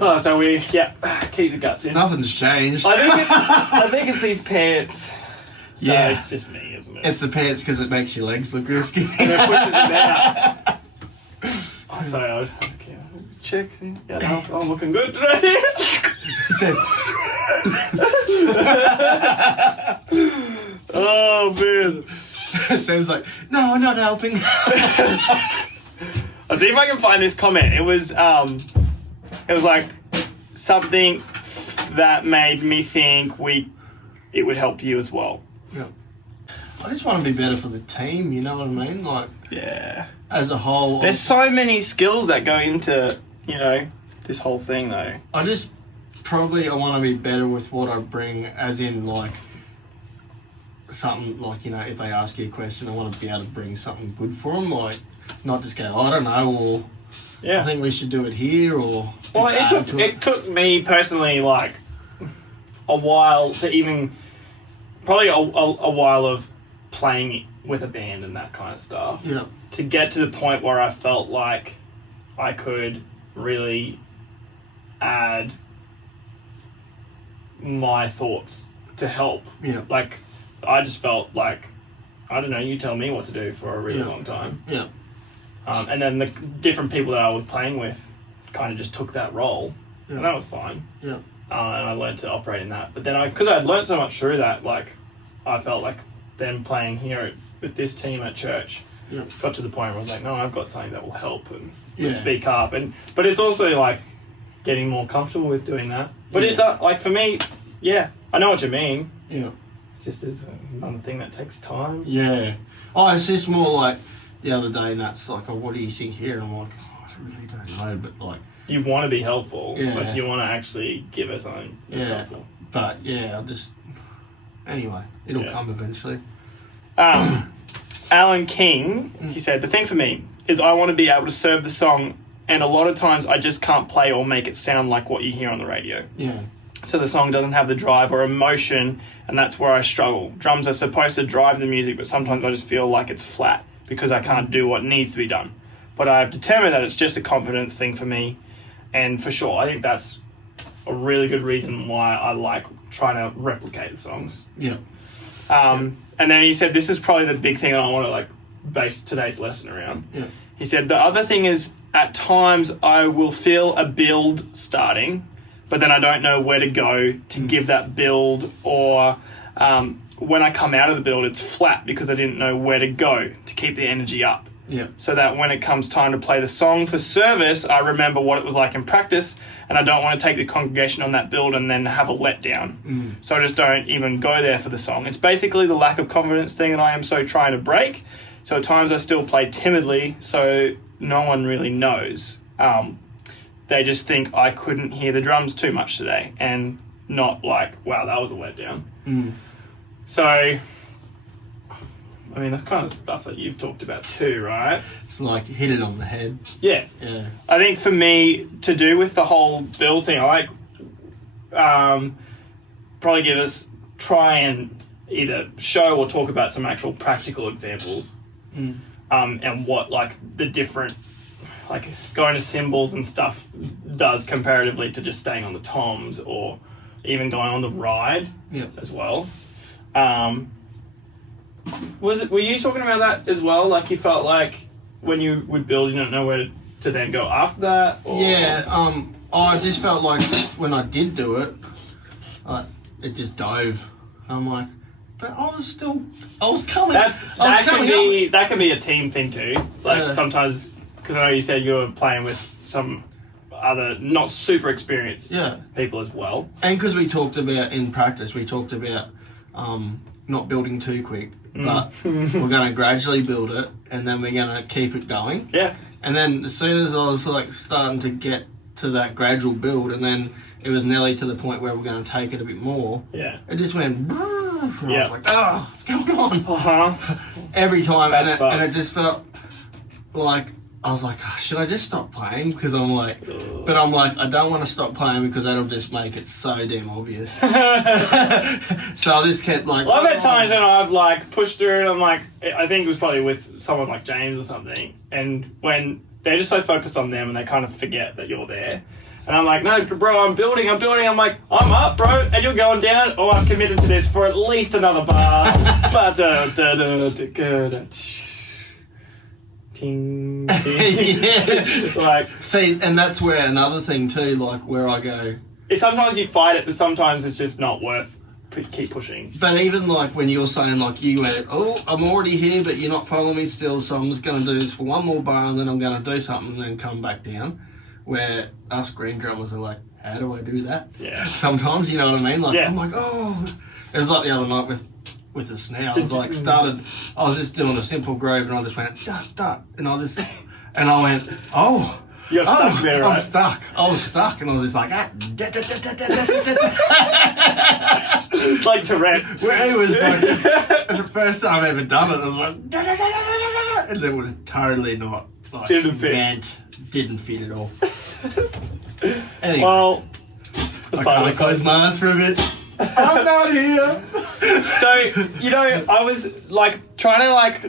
Oh, so keep the guts in. Nothing's changed. I think it's these pants. Yeah. No, it's just me, isn't it? It's the pants because it makes your legs look real skinny. And it pushes them out. Oh, sorry, I was... Okay, check. Yeah, I'm looking good today. Oh, man. Sam's like, no, I'm not helping. I'll see if I can find this comment. It was like something that made me think it would help you as well. Yeah. I just want to be better for the team, you know what I mean? Like, yeah. As a whole. There's so many skills that go into, this whole thing though. I want to be better with what I bring, as in like something like, if they ask you a question, I want to be able to bring something good for them, like not just go, I don't know, or I think we should do it here, or... Well, it took me personally like a while to even... Probably a while of playing with a band and that kind of stuff. Yeah. To get to the point where I felt like I could really add my thoughts to help. Yeah. Like, I just felt like, I don't know, you tell me what to do for a really long time. Yeah. And then the different people that I was playing with kind of just took that role. Yeah. And that was fine. Yeah. And I learned to operate in that. But then because I'd learned so much through that, like, I felt like then playing here with this team at church got to the point where I was like, no, I've got something that will help and speak up. But it's also like getting more comfortable with doing that. But it does, like for me, I know what you mean. Yeah. It just is another thing that takes time. Yeah. Oh, it's just more like the other day, and that's like, oh, what do you think here? And I'm like, I really don't know, but like... You want to be helpful. Yeah. Like you want to actually give us something that's helpful. But I'll just... Anyway, it'll come eventually. Alan King, he said, the thing for me is I want to be able to serve the song, and a lot of times I just can't play or make it sound like what you hear on the radio. Yeah. So the song doesn't have the drive or emotion, and that's where I struggle. Drums are supposed to drive the music, but sometimes I just feel like it's flat because I can't do what needs to be done. But I've determined that it's just a confidence thing for me, and for sure, I think that's a really good reason why I like trying to replicate the songs. Yeah. And then he said, this is probably the big thing I want to like base today's lesson around. Yeah. He said, the other thing is at times I will feel a build starting, but then I don't know where to go to give that build, or when I come out of the build, it's flat because I didn't know where to go to keep the energy up. Yeah. So that when it comes time to play the song for service, I remember what it was like in practice, and I don't want to take the congregation on that build and then have a letdown. So I just don't even go there for the song. It's basically the lack of confidence thing that I am so trying to break. So at times I still play timidly, so no one really knows. They just think I couldn't hear the drums too much today, and not like, wow, that was a letdown. So... I mean, that's kind of stuff that you've talked about too, right? It's like hit it on the head. Yeah. I think for me, to do with the whole bill thing, I like probably try and either show or talk about some actual practical examples. And what like the different, like going to cymbals and stuff does comparatively to just staying on the toms, or even going on the ride as well. Were you talking about that as well? Like you felt like when you would build, you don't know where to then go after that? Or? Yeah, I just felt like when I did do it, it just dove. I'm like, but I was coming. That can be a team thing too. Like sometimes, because I know you said you were playing with some other not super experienced people as well. And because we talked about in practice, not building too quick, but we're going to gradually build it, and then we're going to keep it going. Yeah. And then as soon as I was like starting to get to that gradual build, and then it was nearly to the point where we're going to take it a bit more. Yeah. It just went. And I was like, oh, what's going on? Every time, and it just felt like. I was like, oh, should I just stop playing? Because I'm like, but I'm like, I don't want to stop playing because that'll just make it so damn obvious. So I just kept like... Well, I've had times when I've like pushed through and I'm like, I think it was probably with someone like James or something, and when they're just so focused on them and they kind of forget that you're there. And I'm like, no, bro, I'm building. I'm like, I'm up, bro, and you're going down. Oh, I'm committed to this for at least another bar. Ting, ting. Yeah. Like, see, and that's where another thing too, like where I go. Sometimes you fight it, but sometimes it's just not worth. Keep pushing. But even like when you're saying like you went, oh, I'm already here, but you're not following me still, so I'm just going to do this for one more bar and then I'm going to do something and then come back down. Where us green drummers are like, how do I do that? Yeah. Sometimes, you know what I mean? Like, yeah. I'm like, oh. It was like the other night with the snare. I was like, I was just doing a simple groove and I just went, dut, dut. And I went, oh. You're stuck there, right? I'm stuck. I was stuck, and I was just like, like Tourette's. Where it was like the first time I've ever done it. I was like, and it was totally not like didn't fit. Didn't fit at all. Anyway, well, I can't close my eyes for a bit. I'm not here. So, you know, I was like trying to like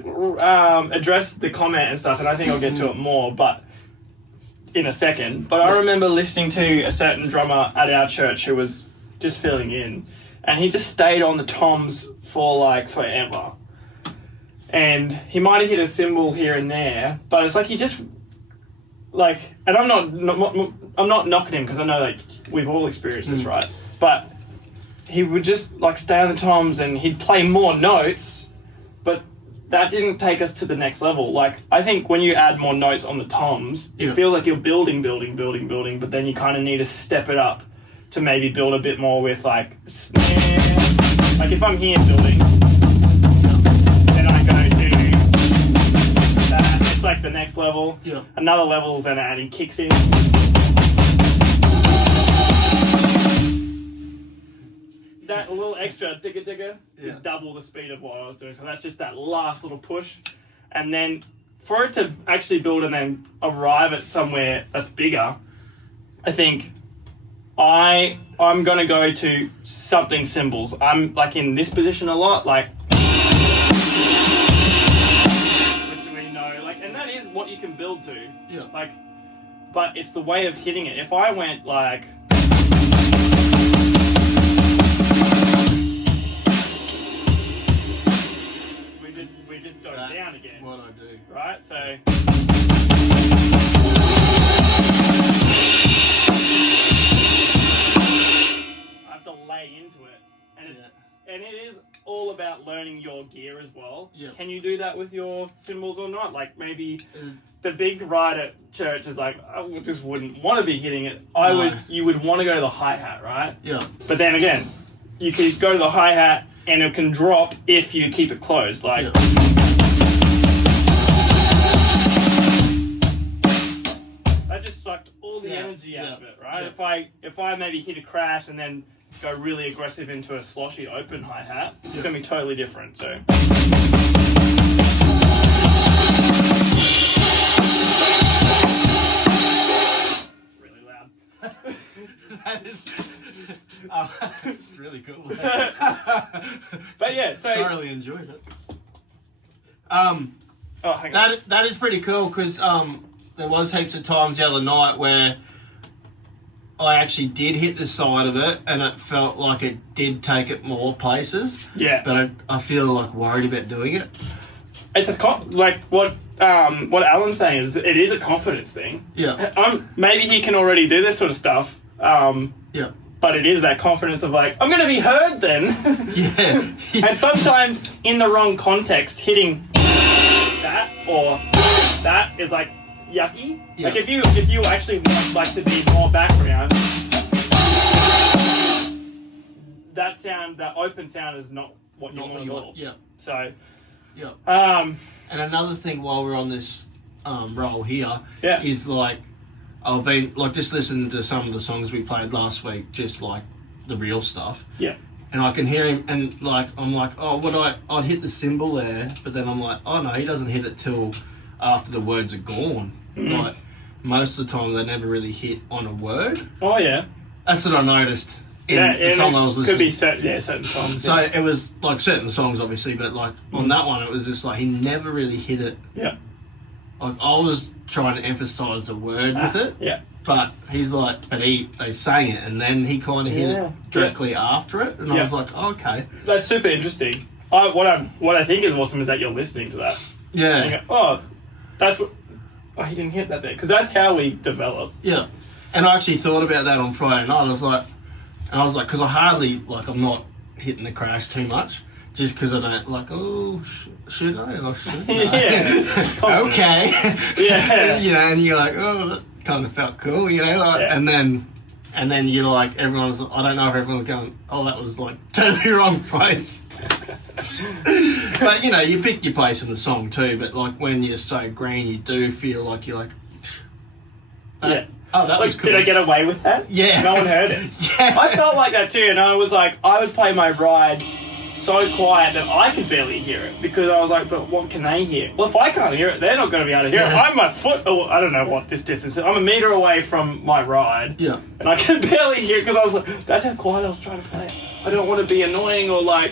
address the comment and stuff, and I think I'll get to it more, but. In a second, but I remember listening to a certain drummer at our church who was just filling in, and he just stayed on the toms for like forever. And he might have hit a cymbal here and there, but it's like he just like, and I'm not knocking him because I know like we've all experienced this, right? But he would just like stay on the toms and he'd play more notes, but that didn't take us to the next level. Like, I think when you add more notes on the toms, it feels like you're building, but then you kind of need to step it up to maybe build a bit more with, like, snare. Like, if I'm here building, then I go to that. It's like the next level. Yeah. Another level is then adding kicks in. That little extra digga is double the speed of what I was doing. So that's just that last little push. And then for it to actually build and then arrive at somewhere that's bigger, I think I'm going to go to something cymbals. I'm like in this position a lot, like, which we know, like, and that is what you can build to. Yeah. Like, but it's the way of hitting it. If I went like, we just go down again. What I do. Right? So I have to lay into it. And it is all about learning your gear as well. Yeah. Can you do that with your cymbals or not? Like maybe the big ride at church is like, I just wouldn't want to be hitting it. You would want to go to the hi-hat, right? Yeah. But then again, you could go to the hi-hat and it can drop if you keep it closed. Like that just sucked all the energy out of it, right? Yeah. If I maybe hit a crash and then go really aggressive into a sloshy open hi-hat, it's gonna be totally different. So it's really loud. That is it's really cool. But yeah, so thoroughly enjoyed it. hang on. That is pretty cool because there was heaps of times the other night where I actually did hit the side of it and it felt like it did take it more places. Yeah. But I feel like worried about doing it. It's like what Alan's saying is it is a confidence thing. Yeah. Maybe he can already do this sort of stuff. Yeah. But it is that confidence of like, I'm going to be heard then. Yeah. And sometimes in the wrong context, hitting that or that is like yucky. Yeah. Like if you actually want like to be more background, that open sound is not what you want. Yeah. So. Yeah. And another thing while we're on this roll here Yeah. is like I've been like just listening to some of the songs we played last week, just like the real stuff. Yeah. And I can hear him, and like I'm like, oh, I'd hit the cymbal there, but then I'm like, oh no, he doesn't hit it till after the words are gone. Like most of the time, they never really hit on a word. Oh yeah. That's what I noticed in the song I was listening. Could be certain songs. So it was like certain songs, obviously, but like on that one, it was just like he never really hit it. Yeah. Like I was trying to emphasise the word with it. Yeah. but he's like, they sang it, and then he kind of hit it directly after it, and I was like, oh, okay. That's super interesting. What I think is awesome is that you're listening to that. Yeah. And you go, oh, that's what... Oh, he didn't hit that there. Because that's how we develop. Yeah. And I actually thought about that on Friday night. I was like, because I hardly, like, I'm not hitting the crash too much. Just because I don't, like, oh, should I? Or should I? Yeah. Okay. Yeah. You know, and you're like, oh, that kind of felt cool, you know? Like, and then you're like, everyone's, I don't know if everyone's going, oh, that was, like, totally wrong place. But, you know, you pick your place in the song too, but, like, when you're so green, you do feel like you're like, yeah. Oh, that was cool. Did I get away with that? Yeah. No one heard it. Yeah. I felt like that too, and I was like, I would play my ride so quiet that I could barely hear it, because I was like, but what can they hear? Well, if I can't hear it, they're not going to be able to hear it. I'm a foot, I don't know what this distance is. I'm a metre away from my ride. Yeah. And I can barely hear it because I was like, that's how quiet I was trying to play it. I don't want to be annoying or like,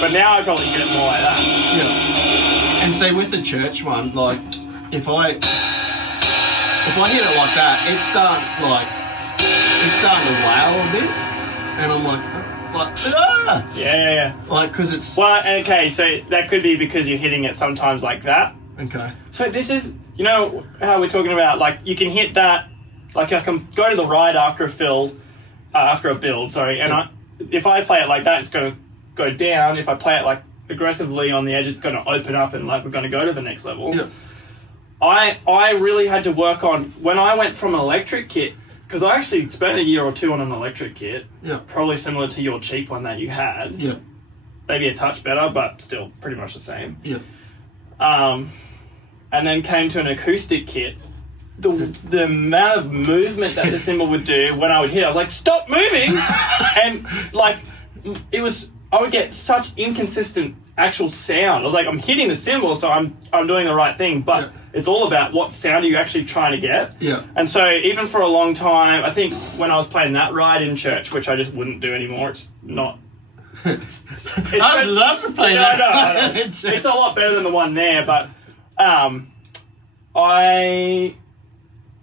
but now I probably get it more like that. Yeah. And say with the church one, like, if I hit it like that, it's starting to wail a bit, and I'm like, ah! Yeah. Like, because it's... Well, okay, so that could be because you're hitting it sometimes like that. Okay. So this is, you know how we're talking about, like, you can hit that, like, I can go to the ride after a build, and if I play it like that, it's going to go down. If I play it, like, aggressively on the edge, it's going to open up, and, like, we're going to go to the next level. Yeah. I really had to work on, when I went from an electric kit, because I actually spent a year or two on an electric kit, probably similar to your cheap one that you had. Yeah. Maybe a touch better, but still pretty much the same. Yeah. And then came to an acoustic kit. The amount of movement that the cymbal would do when I would hit it, I was like, stop moving! And, like, I would get such inconsistent actual sound. I was like, I'm hitting the cymbal, so I'm doing the right thing, but it's all about what sound are you actually trying to get. Yeah. And so even for a long time, I think when I was playing that ride in church, which I just wouldn't do anymore, it's not... I'd love to play that. I know. It's a lot better than the one there, but I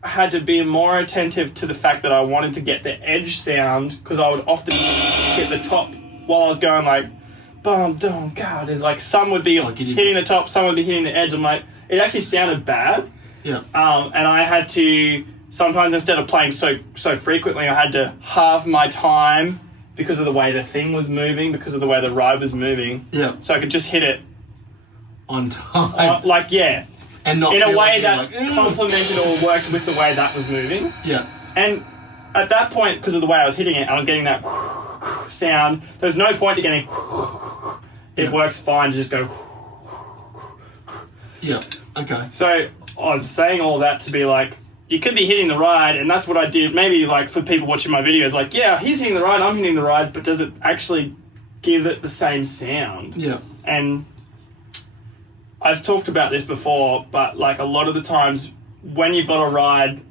had to be more attentive to the fact that I wanted to get the edge sound, because I would often hit the top while I was going like, boom, boom, God, and like some would be hitting the top, some would be hitting the edge. I'm like, it actually sounded bad. Yeah. And I had to, sometimes instead of playing so frequently, I had to halve my time because of the way the thing was moving, because of the way the ride was moving. Yeah. So I could just hit it on time. And not in a way that complemented or worked with the way that was moving. Yeah. And at that point, because of the way I was hitting it, I was getting that sound. There's no point to getting... It works fine to just go... Yeah, okay. So I'm saying all that to be like, you could be hitting the ride, and that's what I did. Maybe like for people watching my videos, like, yeah, he's hitting the ride, I'm hitting the ride, but does it actually give it the same sound? Yeah. And I've talked about this before, but like a lot of the times when you've got a ride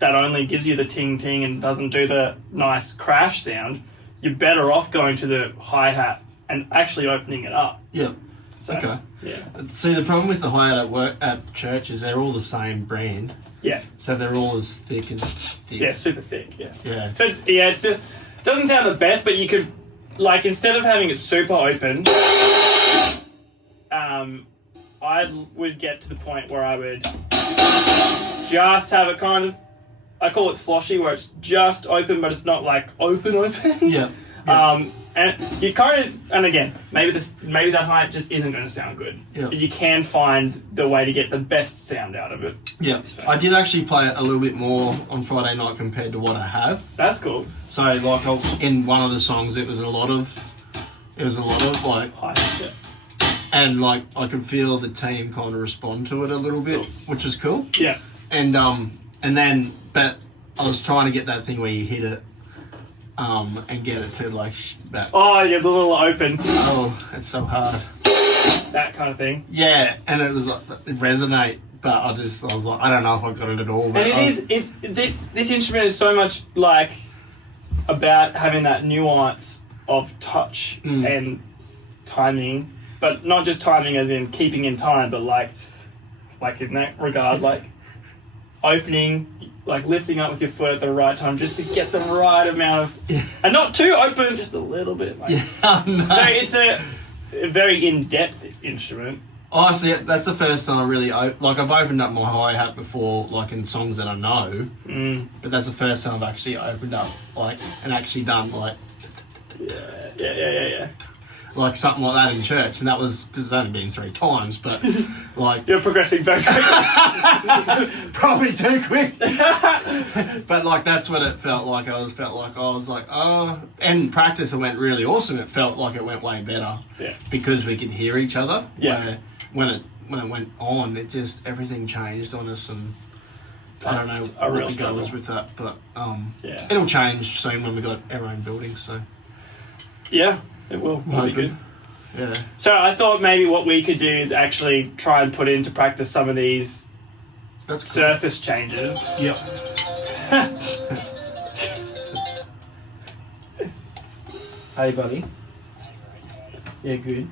that only gives you the ting-ting and doesn't do the nice crash sound, you're better off going to the hi-hat and actually opening it up. Yeah. So, okay. Yeah. See, the problem with the hi-hat at church is they're all the same brand. Yeah. So they're all as thick as thick. Yeah, super thick, yeah. Yeah. So, yeah, it doesn't sound the best, but you could, like, instead of having it super open, I would get to the point where I would just have it kind of, I call it sloshy, where it's just open, but it's not like open. Yeah. And you kind of, and again, maybe that height just isn't going to sound good. Yeah. But you can find the way to get the best sound out of it. Yeah. So. I did actually play it a little bit more on Friday night compared to what I have. That's cool. So, like, in one of the songs, it was a lot of like, height, and like I could feel the team kind of respond to it a little bit, which is cool. Yeah. And then, but I was trying to get that thing where you hit it, and get it to like that. Oh, yeah, the little open. Oh, it's so hard. That kind of thing. Yeah, and it was like it resonate, but I was like, I don't know if I got it at all. But and this instrument is so much like about having that nuance of touch and timing, but not just timing as in keeping in time, but like in that regard, like opening, like lifting up with your foot at the right time, just to get the right amount of, and not too open, just a little bit. Like, no. So it's a very in-depth instrument. Honestly, that's the first time I really like. I've opened up my hi-hat before, like in songs that I know, but that's the first time I've actually opened up, like, and actually done like, Yeah. like something like that in church, and that was because it's only been 3 times, but like You're progressing very quickly. probably too quick. But like that's what it felt like. I was like, oh, and practice it went really awesome. It felt like it went way better, because we could hear each other. Yeah. When it went on, it just everything changed on us, and I don't know what the goal was with that, but it'll change soon when we got our own building. So yeah, it will. It'll be good. Yeah. So I thought maybe what we could do is actually try and put into practice some of these surface changes. Yep. Hey, buddy. Yeah, good.